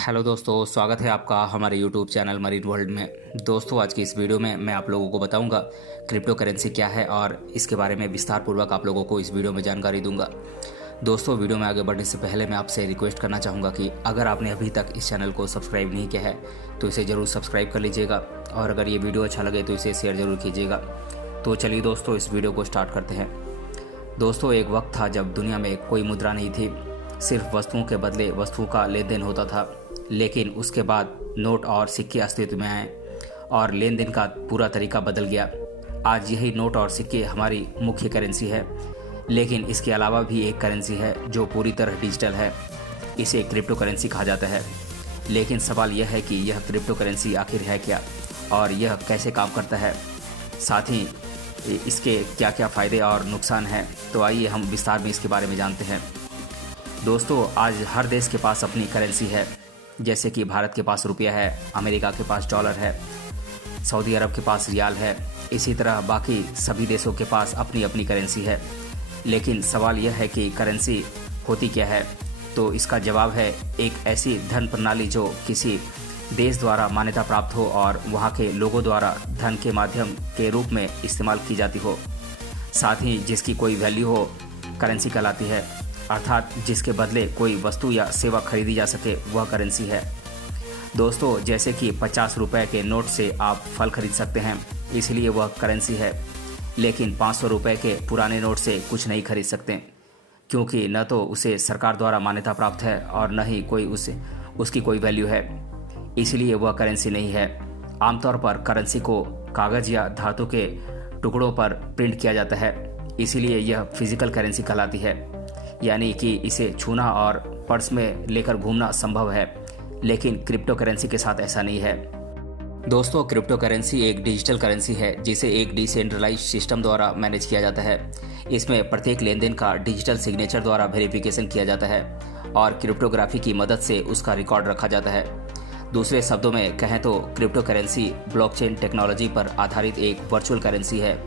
Hello दोस्तों, स्वागत है आपका हमारे यूट्यूब चैनल मरीन वर्ल्ड में। दोस्तों, आज की इस वीडियो में मैं आप लोगों को बताऊंगा क्रिप्टो करेंसी क्या है और इसके बारे में विस्तार पूर्वक आप लोगों को इस वीडियो में जानकारी दूंगा। दोस्तों, वीडियो में आगे बढ़ने से पहले मैं आपसे रिक्वेस्ट करना चाहूँगा कि अगर आपने अभी तक इस चैनल को सब्सक्राइब नहीं किया है तो इसे ज़रूर सब्सक्राइब कर लीजिएगा और अगर ये वीडियो अच्छा लगे तो इसे शेयर ज़रूर कीजिएगा। तो चलिए दोस्तों, इस वीडियो को स्टार्ट करते हैं। दोस्तों, एक वक्त था जब दुनिया में कोई मुद्रा नहीं थी, सिर्फ वस्तुओं के बदले वस्तुओं का लेन देन होता था। लेकिन उसके बाद नोट और सिक्के अस्तित्व में आए और लेन देन का पूरा तरीका बदल गया। आज यही नोट और सिक्के हमारी मुख्य करेंसी है, लेकिन इसके अलावा भी एक करेंसी है जो पूरी तरह डिजिटल है। इसे क्रिप्टो करेंसी कहा जाता है। लेकिन सवाल यह है कि यह क्रिप्टो करेंसी आखिर है क्या और यह कैसे काम करता है, साथ ही इसके क्या क्या फ़ायदे और नुकसान हैं। तो आइए हम विस्तार में इसके बारे में जानते हैं। दोस्तों, आज हर देश के पास अपनी करेंसी है। जैसे कि भारत के पास रुपया है, अमेरिका के पास डॉलर है, सऊदी अरब के पास रियाल है। इसी तरह बाकी सभी देशों के पास अपनी अपनी करेंसी है। लेकिन सवाल यह है कि करेंसी होती क्या है। तो इसका जवाब है एक ऐसी धन प्रणाली जो किसी देश द्वारा मान्यता प्राप्त हो और वहाँ के लोगों द्वारा धन के माध्यम के रूप में इस्तेमाल की जाती हो, साथ ही जिसकी कोई वैल्यू हो, करेंसी कहलाती है। अर्थात जिसके बदले कोई वस्तु या सेवा खरीदी जा सके, वह करेंसी है। दोस्तों, जैसे कि 50 रुपये के नोट से आप फल खरीद सकते हैं, इसलिए वह करेंसी है। लेकिन 500 रुपये के पुराने नोट से कुछ नहीं खरीद सकते, क्योंकि न तो उसे सरकार द्वारा मान्यता प्राप्त है और न ही उसकी कोई वैल्यू है, इसलिए वह करेंसी नहीं है। आमतौर पर करेंसी को कागज़ या धातु के टुकड़ों पर प्रिंट किया जाता है, इसीलिए यह फिजिकल करेंसी कहलाती है। यानी कि इसे छूना और पर्स में लेकर घूमना संभव है। लेकिन क्रिप्टो करेंसी के साथ ऐसा नहीं है। दोस्तों, क्रिप्टो करेंसी एक डिजिटल करेंसी है जिसे एक डिसेंट्रलाइज्ड सिस्टम द्वारा मैनेज किया जाता है। इसमें प्रत्येक लेनदेन का डिजिटल सिग्नेचर द्वारा वेरिफिकेशन किया जाता है और क्रिप्टोग्राफी की मदद से उसका रिकॉर्ड रखा जाता है। दूसरे शब्दों में कहें तो क्रिप्टो करेंसी ब्लॉकचेन टेक्नोलॉजी पर आधारित एक वर्चुअल करेंसी है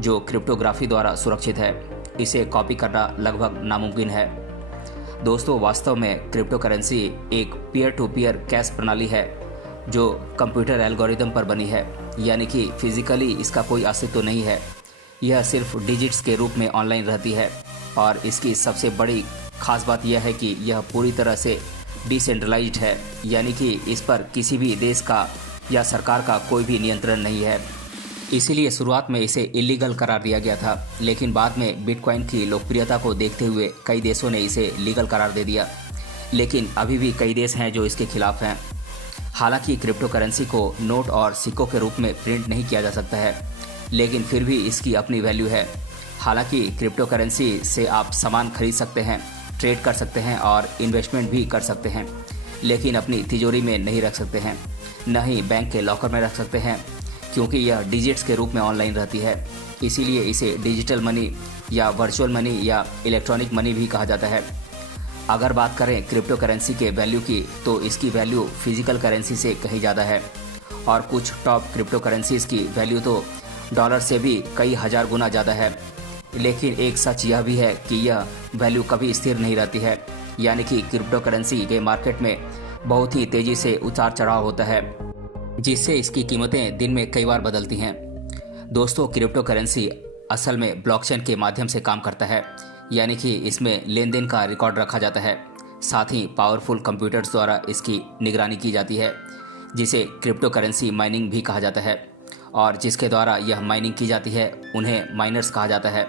जो क्रिप्टोग्राफी द्वारा सुरक्षित है। इसे कॉपी करना लगभग नामुमकिन है। दोस्तों, वास्तव में क्रिप्टो करेंसी एक पीयर टू पीयर कैश प्रणाली है जो कंप्यूटर एल्गोरिदम पर बनी है, यानी कि फिजिकली इसका कोई अस्तित्व नहीं है। यह सिर्फ डिजिट्स के रूप में ऑनलाइन रहती है और इसकी सबसे बड़ी खास बात यह है कि यह पूरी तरह से डिसेंट्रलाइज्ड है, यानी कि इस पर किसी भी देश का या सरकार का कोई भी नियंत्रण नहीं है। इसीलिए शुरुआत में इसे इलीगल करार दिया गया था, लेकिन बाद में बिटकॉइन की लोकप्रियता को देखते हुए कई देशों ने इसे लीगल करार दे दिया। लेकिन अभी भी कई देश हैं जो इसके खिलाफ हैं। हालांकि क्रिप्टो करेंसी को नोट और सिक्कों के रूप में प्रिंट नहीं किया जा सकता है, लेकिन फिर भी इसकी अपनी वैल्यू है। हालांकि क्रिप्टो करेंसी से आप सामान खरीद सकते हैं, ट्रेड कर सकते हैं और इन्वेस्टमेंट भी कर सकते हैं, लेकिन अपनी तिजोरी में नहीं रख सकते हैं, न ही बैंक के लॉकर में रख सकते हैं, क्योंकि यह डिजिट्स के रूप में ऑनलाइन रहती है। इसीलिए इसे डिजिटल मनी या वर्चुअल मनी या इलेक्ट्रॉनिक मनी भी कहा जाता है। अगर बात करें क्रिप्टो करेंसी के वैल्यू की, तो इसकी वैल्यू फिजिकल करेंसी से कहीं ज़्यादा है और कुछ टॉप क्रिप्टो करेंसीज की वैल्यू तो डॉलर से भी कई हज़ार गुना ज़्यादा है। लेकिन एक सच यह भी है कि यह वैल्यू कभी स्थिर नहीं रहती है, यानी कि क्रिप्टो करेंसी के मार्केट में बहुत ही तेज़ी से उतार चढ़ाव होता है, जिससे इसकी कीमतें दिन में कई बार बदलती हैं। दोस्तों, क्रिप्टो करेंसी असल में ब्लॉकचेन के माध्यम से काम करता है, यानी कि इसमें लेन देन का रिकॉर्ड रखा जाता है। साथ ही पावरफुल कंप्यूटर्स द्वारा इसकी निगरानी की जाती है, जिसे क्रिप्टो करेंसी माइनिंग भी कहा जाता है। और जिसके द्वारा यह माइनिंग की जाती है उन्हें माइनर्स कहा जाता है।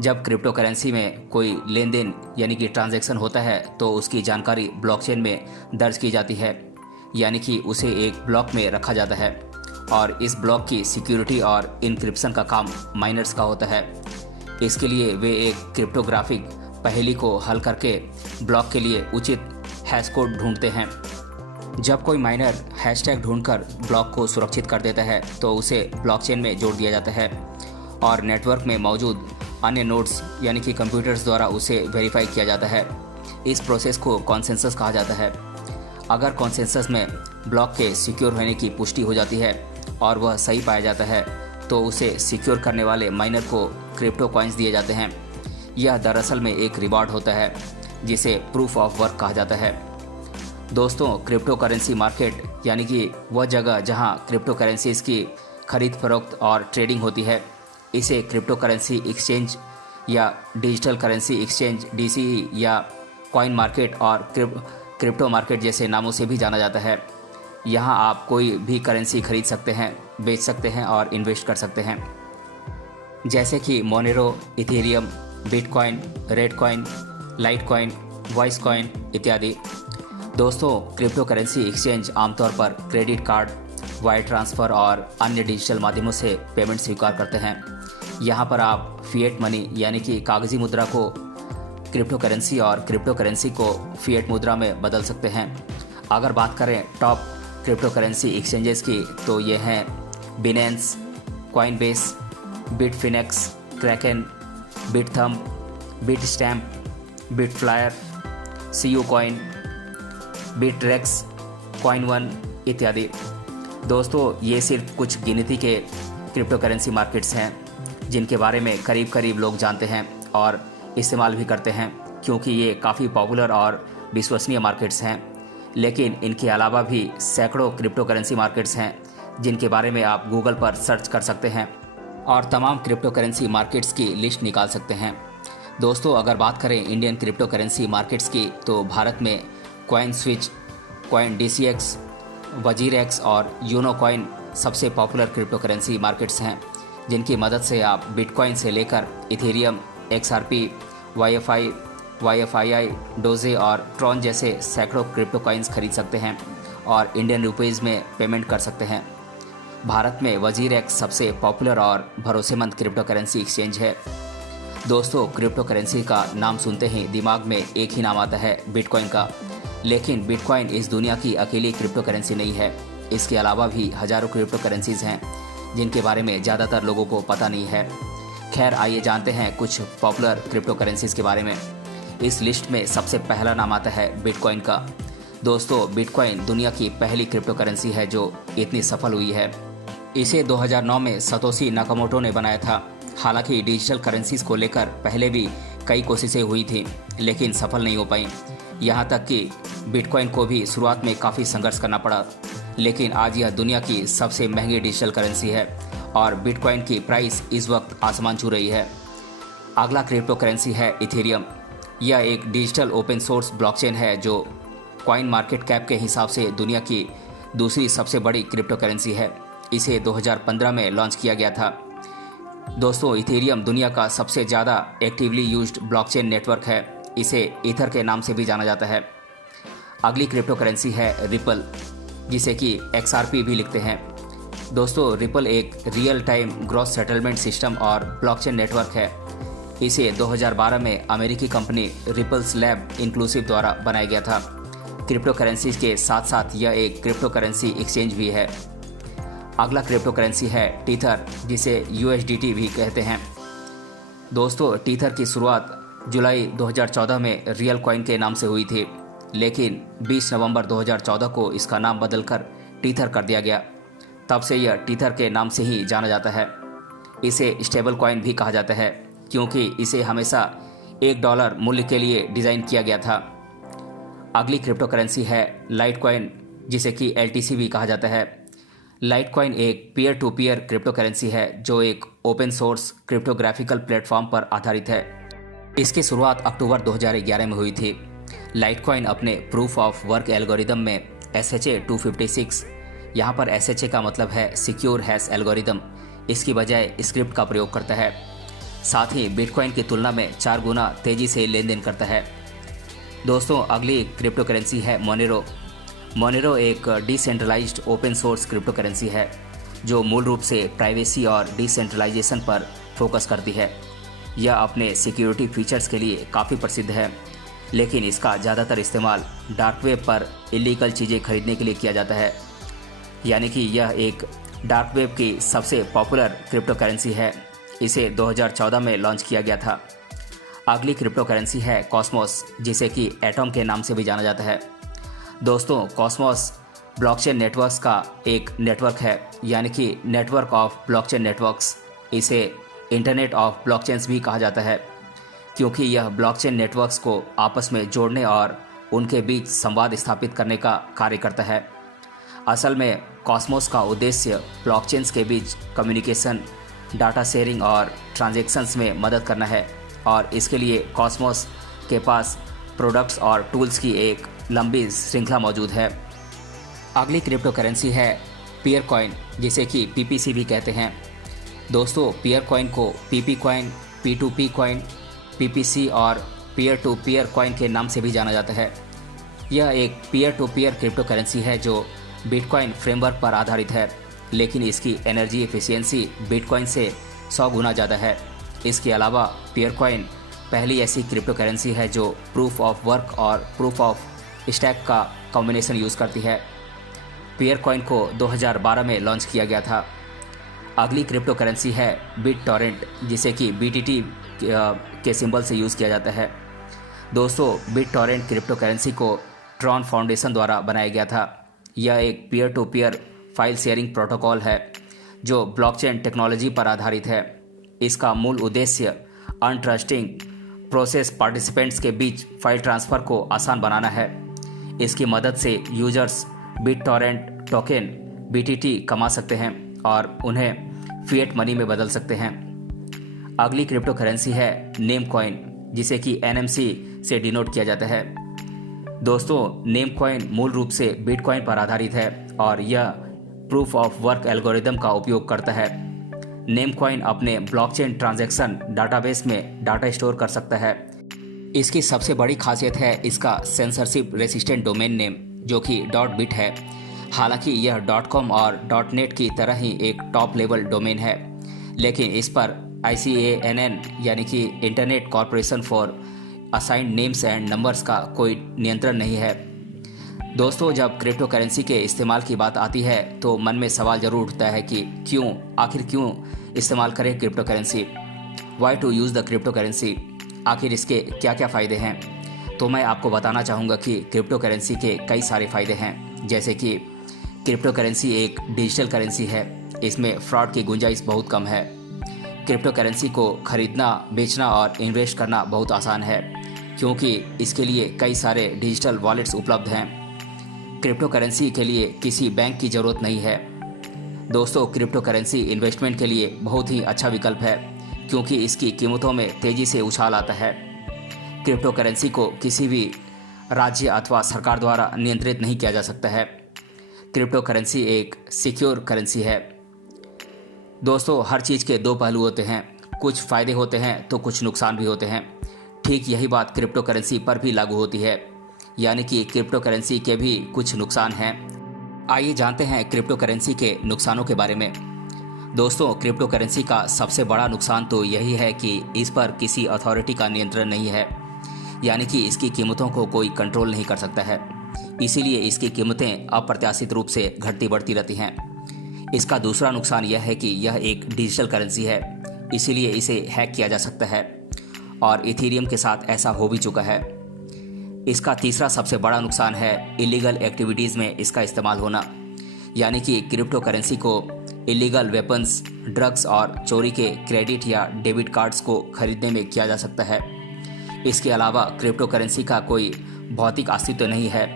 जब क्रिप्टो करेंसी में कोई लेन देन यानी कि ट्रांजैक्शन होता है तो उसकी जानकारी ब्लॉकचेन में दर्ज की जाती है, यानी कि उसे एक ब्लॉक में रखा जाता है और इस ब्लॉक की सिक्योरिटी और इनक्रिप्शन का काम माइनर्स का होता है। इसके लिए वे एक क्रिप्टोग्राफिक पहेली को हल करके ब्लॉक के लिए उचित हैश कोड ढूंढते हैं। जब कोई माइनर हैशटैग ढूंढकर ब्लॉक को सुरक्षित कर देता है तो उसे ब्लॉकचेन में जोड़ दिया जाता है और नेटवर्क में मौजूद अन्य नोड्स यानी कि कंप्यूटर्स द्वारा उसे वेरीफाई किया जाता है। इस प्रोसेस को कॉन्सेंसस कहा जाता है। अगर कॉन्सेंसस में ब्लॉक के सिक्योर होने की पुष्टि हो जाती है और वह सही पाया जाता है तो उसे सिक्योर करने वाले माइनर को क्रिप्टो कॉइन्स दिए जाते हैं। यह दरअसल में एक रिवॉर्ड होता है जिसे प्रूफ ऑफ वर्क कहा जाता है। दोस्तों, क्रिप्टो करेंसी मार्केट यानी कि वह जगह जहां क्रिप्टो करेंसीज की खरीद फरोख्त और ट्रेडिंग होती है, इसे क्रिप्टो करेंसी एक्सचेंज या डिजिटल करेंसी एक्सचेंज DCE या कॉइन मार्केट और क्रिप्टो मार्केट जैसे नामों से भी जाना जाता है। यहाँ आप कोई भी करेंसी खरीद सकते हैं, बेच सकते हैं और इन्वेस्ट कर सकते हैं, जैसे कि Monero, Ethereum, Bitcoin, Redcoin, Litecoin, voice coin इत्यादि। दोस्तों, क्रिप्टो करेंसी एक्सचेंज आमतौर पर क्रेडिट कार्ड, वायर ट्रांसफ़र और अन्य डिजिटल माध्यमों से पेमेंट स्वीकार करते हैं। यहाँ पर आप फिएट मनी यानी कि कागजी मुद्रा को क्रिप्टो करेंसी और क्रिप्टो करेंसी को फिएट मुद्रा में बदल सकते हैं। अगर बात करें टॉप क्रिप्टो करेंसी एक्सचेंजेस की, तो ये हैं Binance, Coinbase, Bitfinex, Kraken, Bithumb, Bitstamp, bitFlyer, CU coin, Bittrex, कॉइन1 इत्यादि। दोस्तों, ये सिर्फ कुछ गिनती के क्रिप्टो करेंसी मार्केट्स हैं जिनके बारे में करीब करीब लोग जानते हैं और इस्तेमाल भी करते हैं, क्योंकि ये काफ़ी पॉपुलर और विश्वसनीय मार्केट्स हैं। लेकिन इनके अलावा भी सैकड़ों क्रिप्टो करेंसी मार्केट्स हैं जिनके बारे में आप गूगल पर सर्च कर सकते हैं और तमाम क्रिप्टो करेंसी मार्केट्स की लिस्ट निकाल सकते हैं। दोस्तों, अगर बात करें इंडियन क्रिप्टो करेंसी मार्केट्स की, तो भारत में coin switch, coin DCX, WazirX और यूनो कॉइन सबसे पॉपुलर क्रिप्टो करेंसी मार्केट्स हैं, जिनकी मदद से आप बिटकॉइन से लेकर इथेरियम, XRP, YFI, डोजे और ट्रॉन जैसे सैकड़ों क्रिप्टो कॉइन्स खरीद सकते हैं और इंडियन रुपीज़ में पेमेंट कर सकते हैं। भारत में वजीरएक्स सबसे पॉपुलर और भरोसेमंद क्रिप्टो करेंसी एक्सचेंज है। दोस्तों, क्रिप्टो करेंसी का नाम सुनते ही दिमाग में एक ही नाम आता है, बिटकॉइन का। लेकिन बिटकॉइन इस दुनिया की अकेली क्रिप्टो करेंसी नहीं है। इसके अलावा भी हज़ारों क्रिप्टो करेंसीज़ हैं जिनके बारे में ज़्यादातर लोगों को पता नहीं है। खैर, आइए जानते हैं कुछ पॉपुलर क्रिप्टो करेंसीज़ के बारे में। इस लिस्ट में सबसे पहला नाम आता है बिटकॉइन का। दोस्तों, बिटकॉइन दुनिया की पहली क्रिप्टो करेंसी है जो इतनी सफल हुई है। इसे 2009 में सतोशी नाकामोटो ने बनाया था। हालांकि डिजिटल करेंसीज को लेकर पहले भी कई कोशिशें हुई थी, लेकिन सफल नहीं हो पाई। यहाँ तक कि बिटकॉइन को भी शुरुआत में काफ़ी संघर्ष करना पड़ा, लेकिन आज यह दुनिया की सबसे महंगी डिजिटल करेंसी है और बिटकॉइन की प्राइस इस वक्त आसमान छू रही है। अगला क्रिप्टो करेंसी है इथेरियम। यह एक डिजिटल ओपन सोर्स ब्लॉकचेन है जो कॉइन मार्केट कैप के हिसाब से दुनिया की दूसरी सबसे बड़ी क्रिप्टो करेंसी है। इसे 2015 में लॉन्च किया गया था। दोस्तों, इथेरियम दुनिया का सबसे ज़्यादा एक्टिवली यूज्ड ब्लॉकचेन नेटवर्क है। इसे ईथर के नाम से भी जाना जाता है। अगली क्रिप्टो करेंसी है रिपल, जिसे कि XRP भी लिखते हैं। दोस्तों, रिपल एक real time gross settlement system और ब्लॉकचेन नेटवर्क है। इसे 2012 में अमेरिकी कंपनी रिपल्स लैब इंक्लूसिव द्वारा बनाया गया था। क्रिप्टो करेंसीज के साथ साथ यह एक क्रिप्टो करेंसी एक्सचेंज भी है। अगला क्रिप्टो करेंसी है टीथर, जिसे USDT भी कहते हैं। दोस्तों, टीथर की शुरुआत जुलाई 2014 में रियल कॉइन के नाम से हुई थी, लेकिन 20 नवंबर 2014 को इसका नाम बदलकर टीथर कर दिया गया। तब से यह टीथर के नाम से ही जाना जाता है। इसे स्टेबल कॉइन भी कहा जाता है, क्योंकि इसे हमेशा $1 मूल्य के लिए डिज़ाइन किया गया था। अगली क्रिप्टो करेंसी है लाइटकॉइन, जिसे कि LTC भी कहा जाता है। लाइटकॉइन एक peer to peer cryptocurrency है जो एक ओपन सोर्स क्रिप्टोग्राफिकल प्लेटफॉर्म पर आधारित है। इसकी शुरुआत अक्टूबर 2011 में हुई थी। लाइटकॉइन अपने प्रूफ ऑफ वर्क एल्गोरिदम में SHA 256, यहाँ पर SHA का मतलब है सिक्योर हैश एल्गोरिदम, इसकी बजाय स्क्रिप्ट का प्रयोग करता है। साथ ही बिटकॉइन की तुलना में 4 गुना तेज़ी से लेन देन करता है। दोस्तों, अगली क्रिप्टो करेंसी है मोनेरो। मोनेरो एक decentralised open source cryptocurrency है जो मूल रूप से प्राइवेसी और डिसेंट्रलाइजेशन पर फोकस करती है। यह अपने सिक्योरिटी फीचर्स के लिए काफ़ी प्रसिद्ध है, लेकिन इसका ज़्यादातर इस्तेमाल डार्क वेब पर इलीगल चीज़ें खरीदने के लिए किया जाता है। यानी कि यह एक डार्क वेब की सबसे पॉपुलर क्रिप्टो करेंसी है। इसे 2014 में लॉन्च किया गया था। अगली क्रिप्टो करेंसी है कॉस्मोस, जिसे कि एटॉम के नाम से भी जाना जाता है। दोस्तों, कॉस्मोस ब्लॉकचेन नेटवर्क्स का एक नेटवर्क है, यानी कि नेटवर्क ऑफ ब्लॉकचेन नेटवर्क्स। इसे इंटरनेट ऑफ ब्लॉकचेन्स भी कहा जाता है, क्योंकि यह ब्लॉकचेन नेटवर्क्स को आपस में जोड़ने और उनके बीच संवाद स्थापित करने का कार्य करता है। असल में कॉस्मोस का उद्देश्य ब्लॉकचेन्स के बीच कम्युनिकेशन, डाटा शेयरिंग और ट्रांजैक्शंस में मदद करना है और इसके लिए कॉस्मोस के पास प्रोडक्ट्स और टूल्स की एक लंबी श्रृंखला मौजूद है। अगली क्रिप्टो करेंसी है पीयर कॉइन, जिसे कि पीपीसी भी कहते हैं। दोस्तों, पीयर कॉइन को PP coin, P2P coin, PPC और पीयर टू पीयर कॉइन के नाम से भी जाना जाता है। यह एक peer to peer cryptocurrency है जो बिटकॉइन फ्रेमवर्क पर आधारित है, लेकिन इसकी एनर्जी एफिशिएंसी बिटकॉइन से 100 गुना ज़्यादा है। इसके अलावा पीयर कॉइन पहली ऐसी क्रिप्टो करेंसी है जो प्रूफ ऑफ वर्क और प्रूफ ऑफ स्टैक का कॉम्बिनेशन यूज़ करती है। पीयर कॉइन को 2012 में लॉन्च किया गया था। अगली क्रिप्टो करेंसी है बिटटॉरेंट, जिसे कि BTT के सिंबल से यूज़ किया जाता है। दोस्तों, बिटटॉरेंट क्रिप्टो करेंसी को ट्रॉन फाउंडेशन द्वारा बनाया गया था। यह एक peer to peer file sharing protocol है जो ब्लॉकचेन टेक्नोलॉजी पर आधारित है। इसका मूल उद्देश्य अनट्रस्टिंग प्रोसेस पार्टिसिपेंट्स के बीच फाइल ट्रांसफ़र को आसान बनाना है। इसकी मदद से यूजर्स बिटटॉरेंट टोकन BTT कमा सकते हैं और उन्हें फिएट मनी में बदल सकते हैं। अगली क्रिप्टो करेंसी है नेम कॉइन, जिसे कि NMC से डिनोट किया जाता है। दोस्तों, नेम कॉइन मूल रूप से बिटकॉइन पर आधारित है और यह प्रूफ ऑफ वर्क एल्गोरिदम का उपयोग करता है। नेम कॉइन अपने ब्लॉकचेन ट्रांजैक्शन डाटाबेस में डाटा स्टोर कर सकता है। इसकी सबसे बड़ी खासियत है इसका सेंसरशिप रेसिस्टेंट डोमेन नेम, जो कि .bit है। हालांकि यह .com और .net की तरह ही एक टॉप लेवल डोमेन है, लेकिन इस पर ICANN यानी कि internet corporation for assigned names and numbers का कोई नियंत्रण नहीं है। दोस्तों, जब क्रिप्टो करेंसी के इस्तेमाल की बात आती है तो मन में सवाल जरूर उठता है कि आखिर क्यों इस्तेमाल करें cryptocurrency. Why to use the cryptocurrency, आखिर इसके क्या क्या फ़ायदे हैं। तो मैं आपको बताना चाहूँगा कि क्रिप्टो करेंसी के कई सारे फ़ायदे हैं। जैसे कि क्रिप्टो करेंसी एक डिजिटल करेंसी है, इसमें फ्रॉड की गुंजाइश बहुत कम है। क्रिप्टो करेंसी को खरीदना, बेचना और इन्वेस्ट करना बहुत आसान है, क्योंकि इसके लिए कई सारे डिजिटल वॉलेट्स उपलब्ध हैं। क्रिप्टो करेंसी के लिए किसी बैंक की ज़रूरत नहीं है। दोस्तों, क्रिप्टो करेंसी इन्वेस्टमेंट के लिए बहुत ही अच्छा विकल्प है, क्योंकि इसकी कीमतों में तेज़ी से उछाल आता है। क्रिप्टो करेंसी को किसी भी राज्य अथवा सरकार द्वारा नियंत्रित नहीं किया जा सकता है। क्रिप्टो करेंसी एक सिक्योर करेंसी है। दोस्तों, हर चीज़ के दो पहलू होते हैं, कुछ फ़ायदे होते हैं तो कुछ नुकसान भी होते हैं। ठीक यही बात क्रिप्टो करेंसी पर भी लागू होती है, यानी कि क्रिप्टो करेंसी के भी कुछ नुकसान हैं। आइए जानते हैं क्रिप्टो करेंसी के नुकसानों के बारे में। दोस्तों, क्रिप्टो करेंसी का सबसे बड़ा नुकसान तो यही है कि इस पर किसी अथॉरिटी का नियंत्रण नहीं है, यानी कि इसकी कीमतों को कोई कंट्रोल नहीं कर सकता है। इसीलिए इसकी कीमतें अप्रत्याशित रूप से घटती बढ़ती रहती हैं। इसका दूसरा नुकसान यह है कि यह एक डिजिटल करेंसी है, इसीलिए इसे हैक किया जा सकता है और इथेरियम के साथ ऐसा हो भी चुका है। इसका तीसरा सबसे बड़ा नुकसान है इलीगल एक्टिविटीज़ में इसका इस्तेमाल होना, यानी कि क्रिप्टो करेंसी को इलीगल वेपन्स, ड्रग्स और चोरी के क्रेडिट या डेबिट कार्ड्स को खरीदने में किया जा सकता है। इसके अलावा क्रिप्टो करेंसी का कोई भौतिक अस्तित्व नहीं है,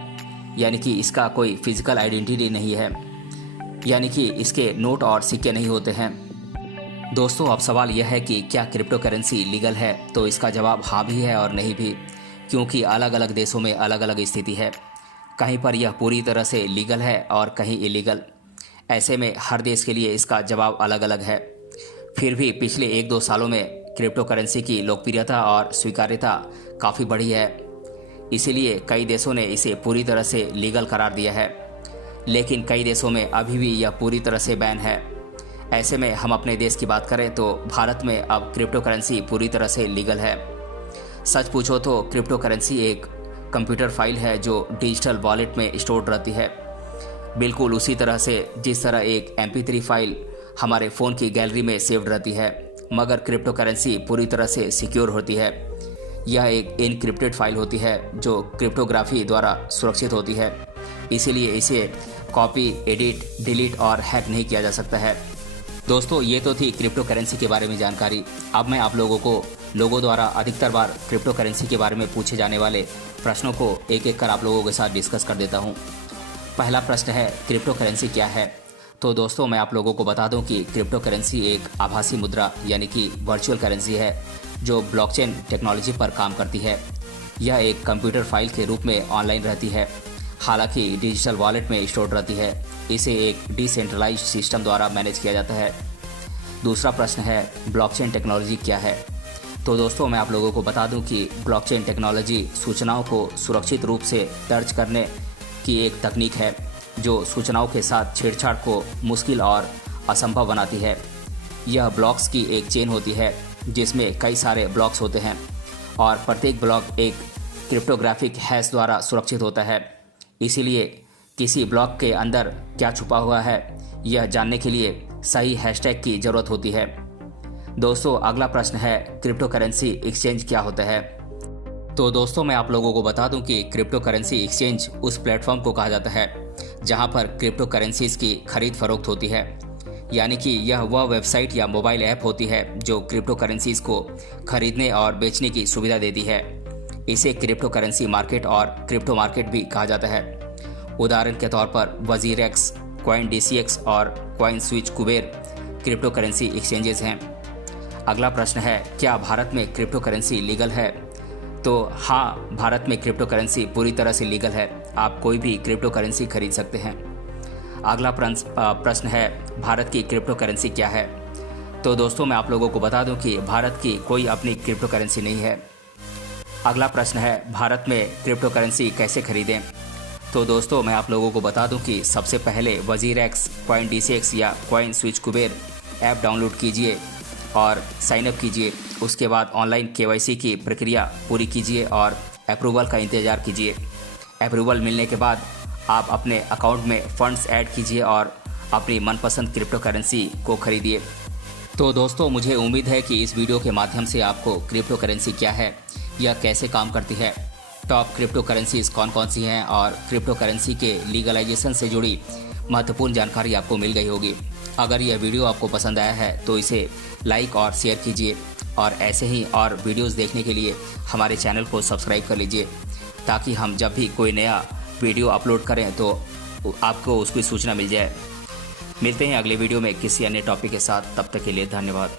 यानी कि इसका कोई फिजिकल आइडेंटिटी नहीं है, यानी कि इसके नोट और सिक्के नहीं होते हैं। दोस्तों, अब सवाल यह है कि क्या क्रिप्टो करेंसी लीगल है, तो इसका जवाब हाँ भी है और नहीं भी, क्योंकि अलग अलग देशों में अलग अलग स्थिति है। कहीं पर यह पूरी तरह से लीगल है और कहीं इलीगल। ऐसे में हर देश के लिए इसका जवाब अलग अलग है। फिर भी पिछले 1-2 सालों में क्रिप्टो करेंसी की लोकप्रियता और स्वीकार्यता काफ़ी बढ़ी है, इसीलिए कई देशों ने इसे पूरी तरह से लीगल करार दिया है, लेकिन कई देशों में अभी भी यह पूरी तरह से बैन है। ऐसे में हम अपने देश की बात करें तो भारत में अब क्रिप्टो करेंसी पूरी तरह से लीगल है। सच पूछो तो क्रिप्टो करेंसी एक कंप्यूटर फाइल है जो डिजिटल वॉलेट में स्टोर रहती है, बिल्कुल उसी तरह से जिस तरह एक MP3 फाइल हमारे फ़ोन की गैलरी में सेव्ड रहती है, मगर क्रिप्टो करेंसी पूरी तरह से सिक्योर होती है। यह एक इनक्रिप्टेड फाइल होती है जो क्रिप्टोग्राफी द्वारा सुरक्षित होती है, इसीलिए इसे कॉपी, एडिट, डिलीट और हैक नहीं किया जा सकता है। दोस्तों ये तो थी क्रिप्टो करेंसी के बारे में जानकारी। अब मैं आप लोगों को लोगों द्वारा अधिकतर बार क्रिप्टो करेंसी के बारे में पूछे जाने वाले प्रश्नों को एक एक कर आप लोगों के साथ डिस्कस कर देता हूँ। पहला प्रश्न है, क्रिप्टो करेंसी क्या है? तो दोस्तों मैं आप लोगों को बता दूं कि क्रिप्टो करेंसी एक आभासी मुद्रा यानी कि वर्चुअल करेंसी है जो ब्लॉकचेन टेक्नोलॉजी पर काम करती है। यह एक कंप्यूटर फाइल के रूप में ऑनलाइन रहती है, हालांकि डिजिटल वॉलेट में स्टोर रहती है। इसे एक डिसेंट्रलाइज्ड सिस्टम द्वारा मैनेज किया जाता है। दूसरा प्रश्न है, ब्लॉकचेन टेक्नोलॉजी क्या है? तो दोस्तों मैं आप लोगों को बता दूं कि ब्लॉकचेन टेक्नोलॉजी सूचनाओं को सुरक्षित रूप से दर्ज करने की एक तकनीक है जो सूचनाओं के साथ छेड़छाड़ को मुश्किल और असंभव बनाती है। यह ब्लॉक्स की एक चेन होती है जिसमें कई सारे ब्लॉक्स होते हैं और प्रत्येक ब्लॉक एक क्रिप्टोग्राफिक हैश द्वारा सुरक्षित होता है। इसीलिए किसी ब्लॉक के अंदर क्या छुपा हुआ है यह जानने के लिए सही हैशटैग की ज़रूरत होती है। दोस्तों अगला प्रश्न है, क्रिप्टो करेंसी एक्सचेंज क्या होता है? तो दोस्तों मैं आप लोगों को बता दूं कि क्रिप्टो करेंसी एक्सचेंज उस प्लेटफॉर्म को कहा जाता है जहां पर क्रिप्टो करेंसीज की खरीद फरोख्त होती है। यानी कि यह वह वेबसाइट या मोबाइल ऐप होती है जो क्रिप्टो करेंसीज को खरीदने और बेचने की सुविधा देती है। इसे क्रिप्टो करेंसी मार्केट और क्रिप्टो मार्केट भी कहा जाता है। उदाहरण के तौर पर वजीरेक्स, कॉइन DCX और coin switch Kuber crypto currency exchanges हैं। अगला प्रश्न है, क्या भारत में क्रिप्टो करेंसी लीगल है? तो हाँ, भारत में क्रिप्टो करेंसी पूरी तरह से लीगल है। आप कोई भी क्रिप्टो करेंसी खरीद सकते हैं। अगला प्रश्न है, भारत की क्रिप्टो करेंसी क्या है? तो दोस्तों मैं आप लोगों को बता दूं कि भारत की कोई अपनी क्रिप्टो करेंसी नहीं है। अगला प्रश्न है, भारत में क्रिप्टो करेंसी कैसे खरीदें? तो दोस्तों मैं आप लोगों को बता दूं कि सबसे पहले वजीरेक्स, कॉइन DCX या coin switch Kuber app download कीजिए और साइन अप कीजिए। उसके बाद ऑनलाइन KYC की प्रक्रिया पूरी कीजिए और अप्रूवल का इंतज़ार कीजिए। अप्रूवल मिलने के बाद आप अपने अकाउंट में फ़ंड्स ऐड कीजिए और अपनी मनपसंद क्रिप्टो करेंसी को खरीदिए। तो दोस्तों मुझे उम्मीद है कि इस वीडियो के माध्यम से आपको क्रिप्टो करेंसी क्या है, यह कैसे काम करती है, टॉप क्रिप्टो करेंसीज कौन कौन सी हैं और क्रिप्टो करेंसी के लीगलाइजेशन से जुड़ी महत्वपूर्ण जानकारी आपको मिल गई होगी। अगर यह वीडियो आपको पसंद आया है तो इसे लाइक और शेयर कीजिए और ऐसे ही और वीडियोस देखने के लिए हमारे चैनल को सब्सक्राइब कर लीजिए ताकि हम जब भी कोई नया वीडियो अपलोड करें तो आपको उसकी सूचना मिल जाए। मिलते हैं अगले वीडियो में किसी अन्य टॉपिक के साथ। तब तक के लिए धन्यवाद।